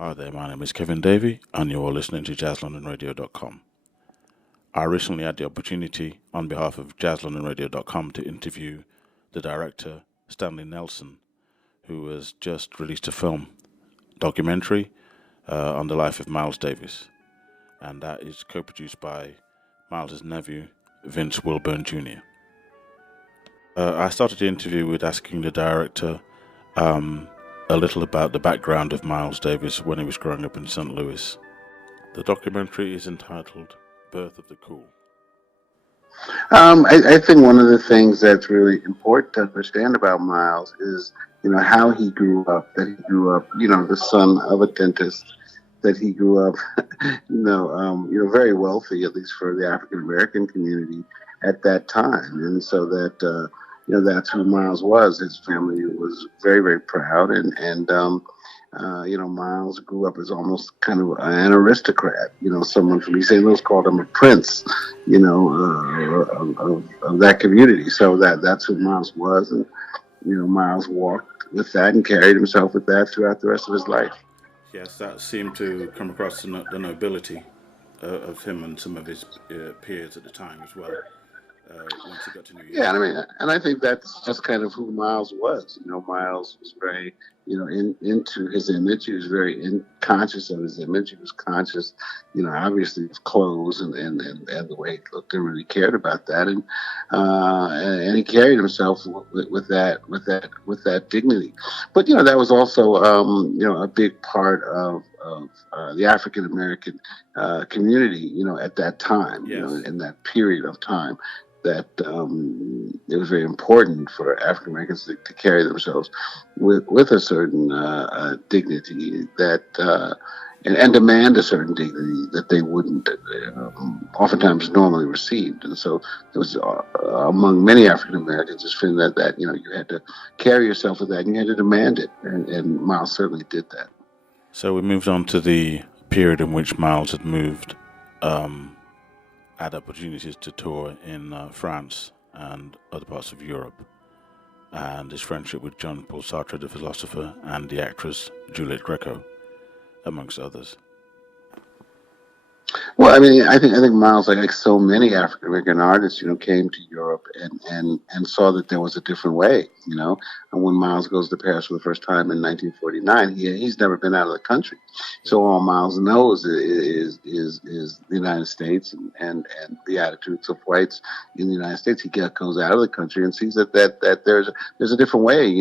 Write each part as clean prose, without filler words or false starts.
Hi there, my name is Kevin Davy, and you're listening to JazzLondonRadio.com. I recently had the opportunity, on behalf of JazzLondonRadio.com, to interview the director, Stanley Nelson, who has just released a film documentary on the life of Miles Davis, and that is co-produced by Miles's nephew, Vince Wilburn Jr. I started the interview with asking the director um, a little about the background of Miles Davis when he was growing up in St. Louis. The documentary is entitled Birth of the Cool. I think one of the things that's really important to understand about Miles is, how he grew up. That he grew up, the son of a dentist. That he grew up, very wealthy, at least for the African American community at that time, and so that that's who Miles was. His family was very, very proud, and Miles grew up as almost kind of an aristocrat. Someone from East St. Louis called him a prince. Of that community. So that's who Miles was, and Miles walked with that and carried himself with that throughout the rest of his life. Yes, that seemed to come across the nobility of him and some of his peers at the time as well. Once he got to New York. Yeah, and I think that's just kind of who Miles was. Miles was very, into his image. He was very conscious of his image. He was conscious, obviously of clothes and the way he looked, and really cared about that. And he carried himself with that dignity. But that was also, a big part of the African American community, at that time, Yes. in that period of time, that it was very important for African Americans to carry themselves with a certain dignity and demand a certain dignity that they wouldn't oftentimes normally received. And so it was among many African Americans this feeling that you had to carry yourself with that and you had to demand it. And Miles certainly did that. So we moved on to the period in which Miles had moved, had opportunities to tour in France and other parts of Europe, and his friendship with Jean-Paul Sartre, the philosopher, and the actress Juliette Greco, amongst others. Well, I think Miles, like so many African American artists, came to Europe and saw that there was a different way, And when Miles goes to Paris for the first time in 1949, he's never been out of the country, so all Miles knows is the United States and the attitudes of whites in the United States. He goes out of the country and sees that there's a different way,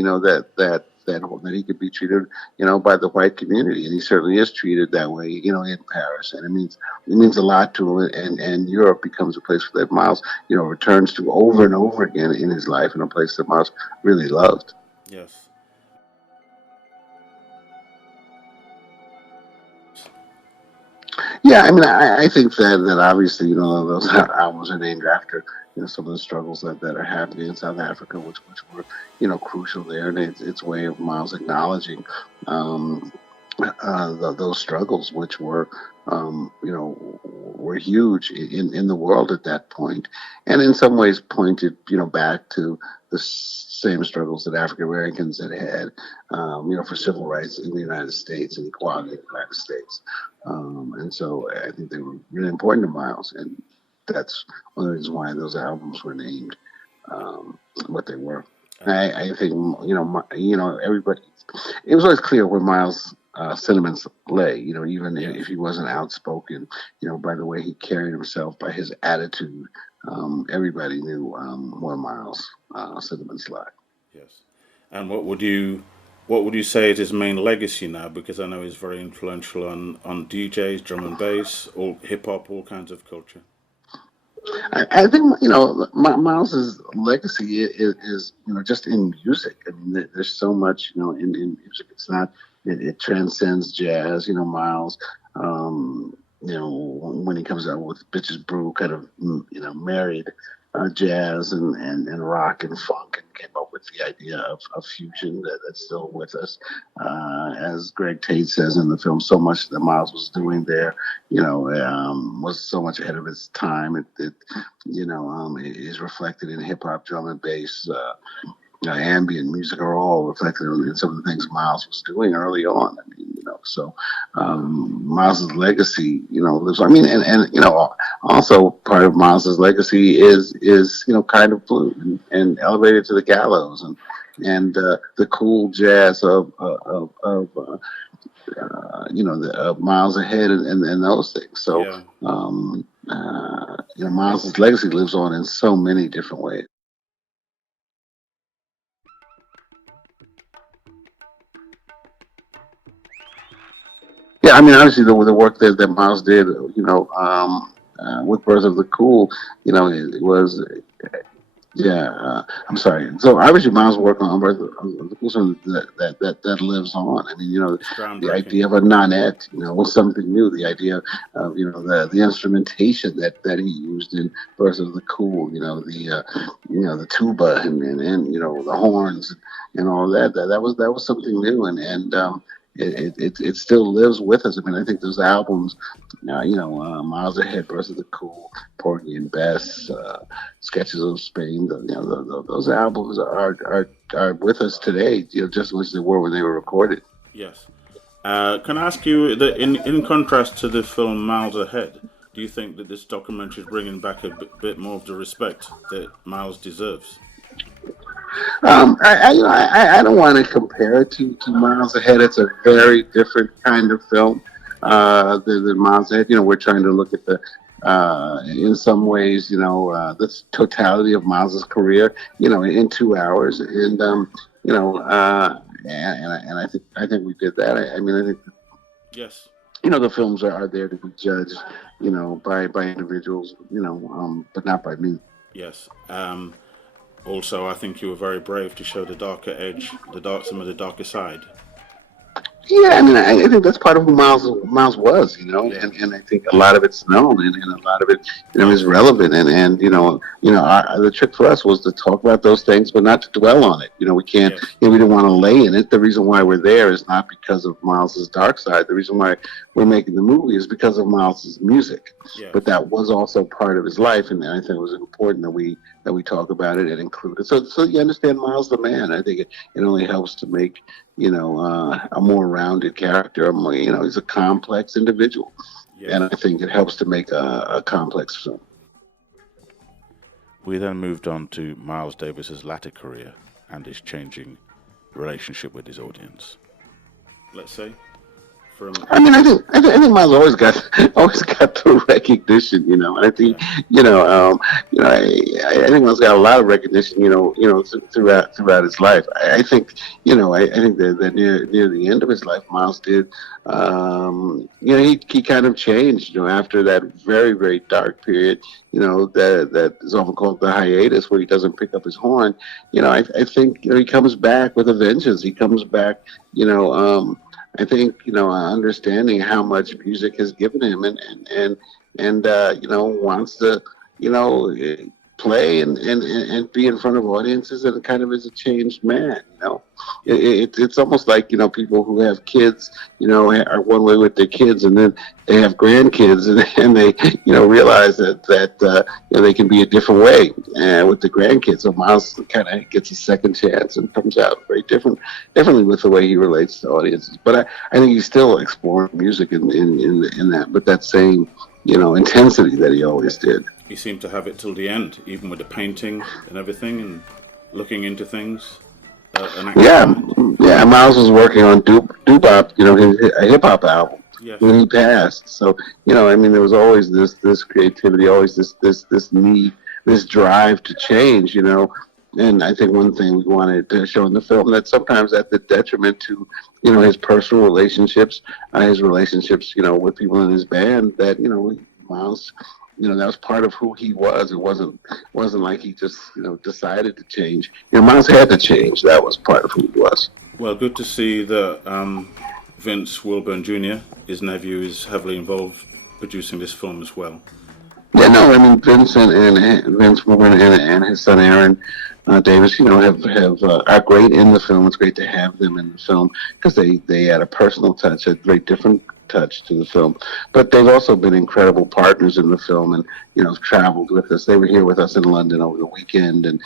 that he could be treated, by the white community, and he certainly is treated that way, in Paris, and it means a lot to him, and Europe becomes a place that Miles, returns to over and over again in his life, and a place that Miles really loved. Yes. Yeah, I think that obviously, those albums are named after, some of the struggles that are happening in South Africa, which were, crucial there, and it's way of Miles acknowledging um, those struggles, which were huge in the world at that point, and in some ways pointed, back to the same struggles that African Americans had, for civil rights in the United States and equality in the United States. And so I think they were really important to Miles, and that's one of the reasons why those albums were named what they were. I think everybody. It was always clear where Miles' sentiments lay. Even if he wasn't outspoken, by the way he carried himself, by his attitude, everybody knew where Miles' sentiments lie. Yes. And what would you say is his main legacy now? Because I know he's very influential on DJs, drum and bass, all hip hop, all kinds of culture. I think Miles's legacy is just in music. There's so much in music. It's not it transcends jazz. Miles. When he comes out with Bitches Brew, kind of married jazz and rock and funk, and came up with the idea of fusion that's still with us. As Greg Tate says in the film, so much that Miles was doing there, was so much ahead of its time. It is reflected in hip hop, drum and bass. Ambient music are all reflected in some of the things Miles was doing early on. So Miles's legacy, lives. I mean, and also part of Miles's legacy is kind of blue and elevated to the gallows and the cool jazz of the Miles Ahead and those things. So Yeah. Miles's legacy lives on in so many different ways. Yeah, I mean, obviously the work that Miles did, with Birth of the Cool, it was. Yeah, I'm sorry. So obviously, Miles' work on Birth of the Cool Son that lives on. I mean, It's the groundbreaking. idea of a nonette, was something new. The idea of the instrumentation that he used in Birth of the Cool, the tuba and the horns and all that was something new and. It still lives with us. I mean, I think those albums, Miles Ahead, Birth of the Cool, Porgy and Bess, Sketches of Spain. Those albums are with us today. Just as they were when they were recorded. Yes. Can I ask you that in contrast to the film Miles Ahead, do you think that this documentary is bringing back a bit more of the respect that Miles deserves? I don't want to compare it to Miles Ahead. It's a very different kind of film Yeah. than Miles Ahead. We're trying to look at in some ways, the totality of Miles's career, in 2 hours, you know, uh, and I think we did that. I mean, I think Yes. the films are there to be judged, by individuals, but not by me. Yes. Also, I think you were very brave to show the darker edge, some of the darker side. Yeah, I mean, I think that's part of who Miles was, Yeah. and I think a lot of it's known and a lot of it, is Yes. relevant, and the trick for us was to talk about those things, but not to dwell on it. We can't, Yes. we didn't want to lay in it. The reason why we're there is not because of Miles's dark side. The reason why we're making the movie is because of Miles's music, Yes. but that was also part of his life, and I think it was important that we talk about it and include it. So you understand Miles the man. I think it only helps to make a more rounded character. He's a complex individual, and Yes. I think it helps to make a complex film. We then moved on to Miles Davis's latter career and his changing relationship with his audience. Let's say from I mean, I think Miles always got the recognition, and I think yeah. I think Miles got a lot of recognition, throughout his life. I think I think that near the end of his life, Miles did, he kind of changed, after that very very dark period, that is often called the hiatus, where he doesn't pick up his horn. I think he comes back with a vengeance. He comes back, I think understanding how much music has given him, and wants to you know play and be in front of audiences, and kind of is a changed man. Yeah. It's almost like people who have kids, are one way with their kids, and then they have grandkids, and they realize that they can be a different way with the grandkids. So Miles kind of gets a second chance and comes out very differently with the way he relates to audiences. But I think he's still exploring music in that, but that same intensity that he always did. He seemed to have it till the end, even with the painting and everything, and looking into things. An active Yeah, mind. yeah. Miles was working on Doobop, a hip hop album Yes. when he passed. So I mean, there was always this creativity, always this need, this drive to change. And I think one thing we wanted to show in the film, that sometimes at the detriment to his personal relationships, his relationships with people in his band, that Miles. That was part of who he was. It wasn't like he just decided to change. Miles had to change. That was part of who he was. Well, good to see that Vince Wilburn Jr., his nephew, is heavily involved producing this film as well. Yeah, no, I mean Vincent and Vince Warren and his son Aaron Davis, have are great in the film. It's great to have them in the film because they add a personal touch, a very different touch to the film. But they've also been incredible partners in the film, and traveled with us. They were here with us in London over the weekend, and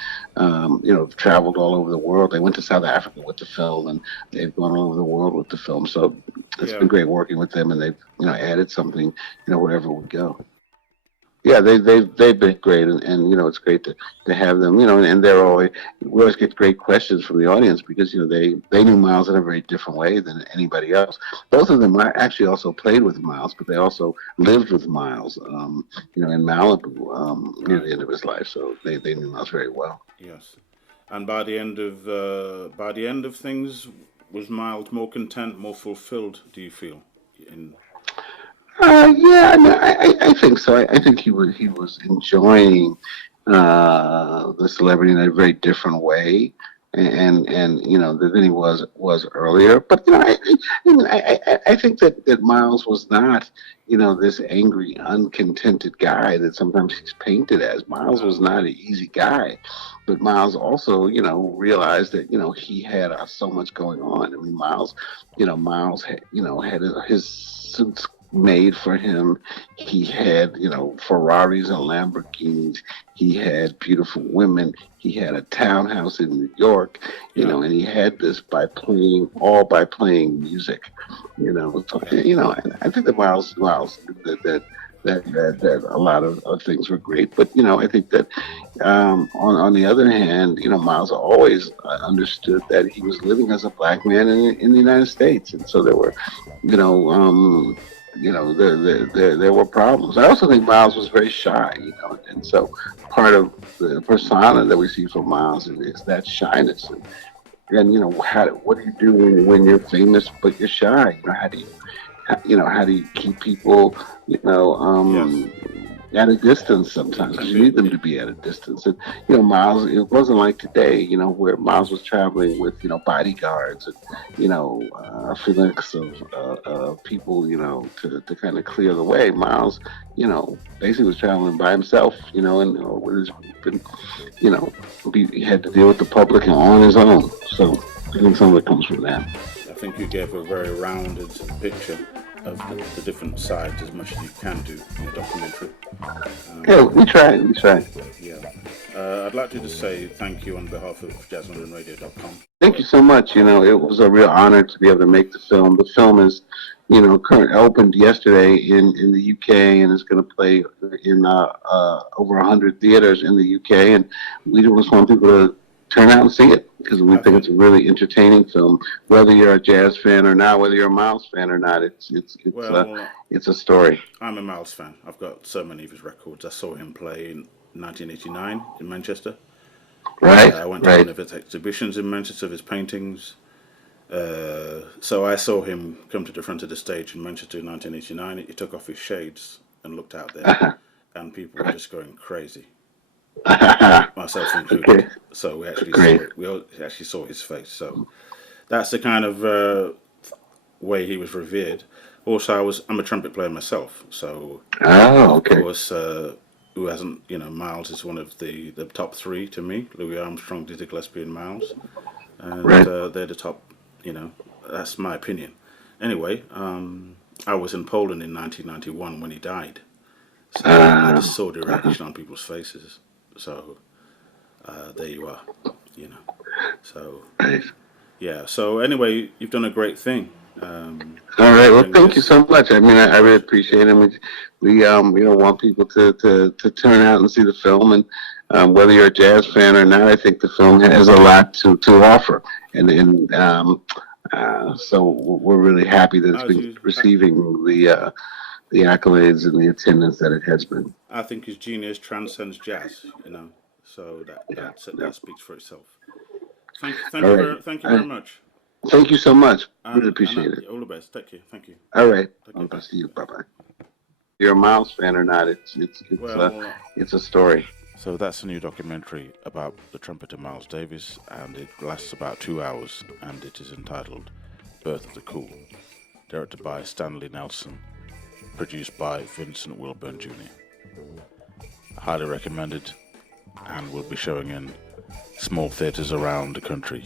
traveled all over the world. They went to South Africa with the film, and they've gone all over the world with the film. So it's been great working with them, and they've added something wherever we go. Yeah, they've been great, and it's great to have them. And we always get great questions from the audience because they knew Miles in a very different way than anybody else. Both of them actually also played with Miles, but they also lived with Miles, in Malibu near the end of his life. So they knew Miles very well. Yes, and by the end of things, was Miles more content, more fulfilled? Do you feel? Yeah, I think so. I think he was enjoying the celebrity in a very different way, and than he was earlier. But I think that Miles was not this angry, uncontented guy that sometimes he's painted as. Miles was not an easy guy, but Miles also realized that he had so much going on. I mean, Miles had his suits made for him. He had, Ferraris and Lamborghinis. He had beautiful women. He had a townhouse in New York, and he had this by playing music, So, I think that Miles that a lot of things were great, but I think that on the other hand, Miles always understood that he was living as a black man in the United States, and so there were, there were problems. I also think Miles was very shy, and so part of the persona that we see from Miles is that shyness. And what do you do when you're famous but you're shy? How do you keep people, at a distance sometimes? Because you need them to be at a distance. And Miles, it wasn't like today, where Miles was traveling with bodyguards and phalanx of people, to kind of clear the way. Miles, basically was traveling by himself, and with his group, and he had to deal with the public and on his own. So I think some of it comes from that. I think you gave a very rounded picture of the different sides as much as you can do in your documentary. Yeah, we try. Yeah. I'd like to just say thank you on behalf of JazzLondonRadio.com. Thank you so much. it was a real honor to be able to make the film. The film is, opened yesterday in the UK, and it's going to play in over 100 theaters in the UK, and we just want people to turn out and see it because we think it's a really entertaining film. Whether you're a jazz fan or not, whether you're a Miles fan or not, it's a story. I'm a Miles fan. I've got so many of his records. I saw him play in 1989 in Manchester. Right. I went to one of his exhibitions in Manchester of his paintings. So I saw him come to the front of the stage in Manchester in 1989. He took off his shades and looked out there, and people were just going crazy. Myself included. Okay. So we actually saw his face. So that's the kind of way he was revered. Also, I'm a trumpet player myself. So of course, who hasn't? Miles is one of the top three to me. Louis Armstrong, Dizzy Gillespie, and Miles, and they're the top. That's my opinion. Anyway, I was in Poland in 1991 when he died. So I just saw the reaction on people's faces. So there you are, So yeah. So anyway, you've done a great thing. All right. Well, thank you so much. I mean, I really appreciate it. We want people to turn out and see the film, and whether you're a jazz fan or not, I think the film has a lot to offer, and so we're really happy that it's been receiving the accolades and the attendance that it has been. I think his genius transcends jazz, so that speaks for itself. Thank you very much. Thank you so much. Really appreciate it. All the best. Take care. Thank you. All right. I'll see you. Bye-bye. You're a Miles fan or not, it's a story. So that's a new documentary about the trumpeter Miles Davis, and it lasts about 2 hours, and it is entitled Birth of the Cool, directed by Stanley Nelson, produced by Vincent Wilburn Jr. Highly recommended, and will be showing in small theatres around the country.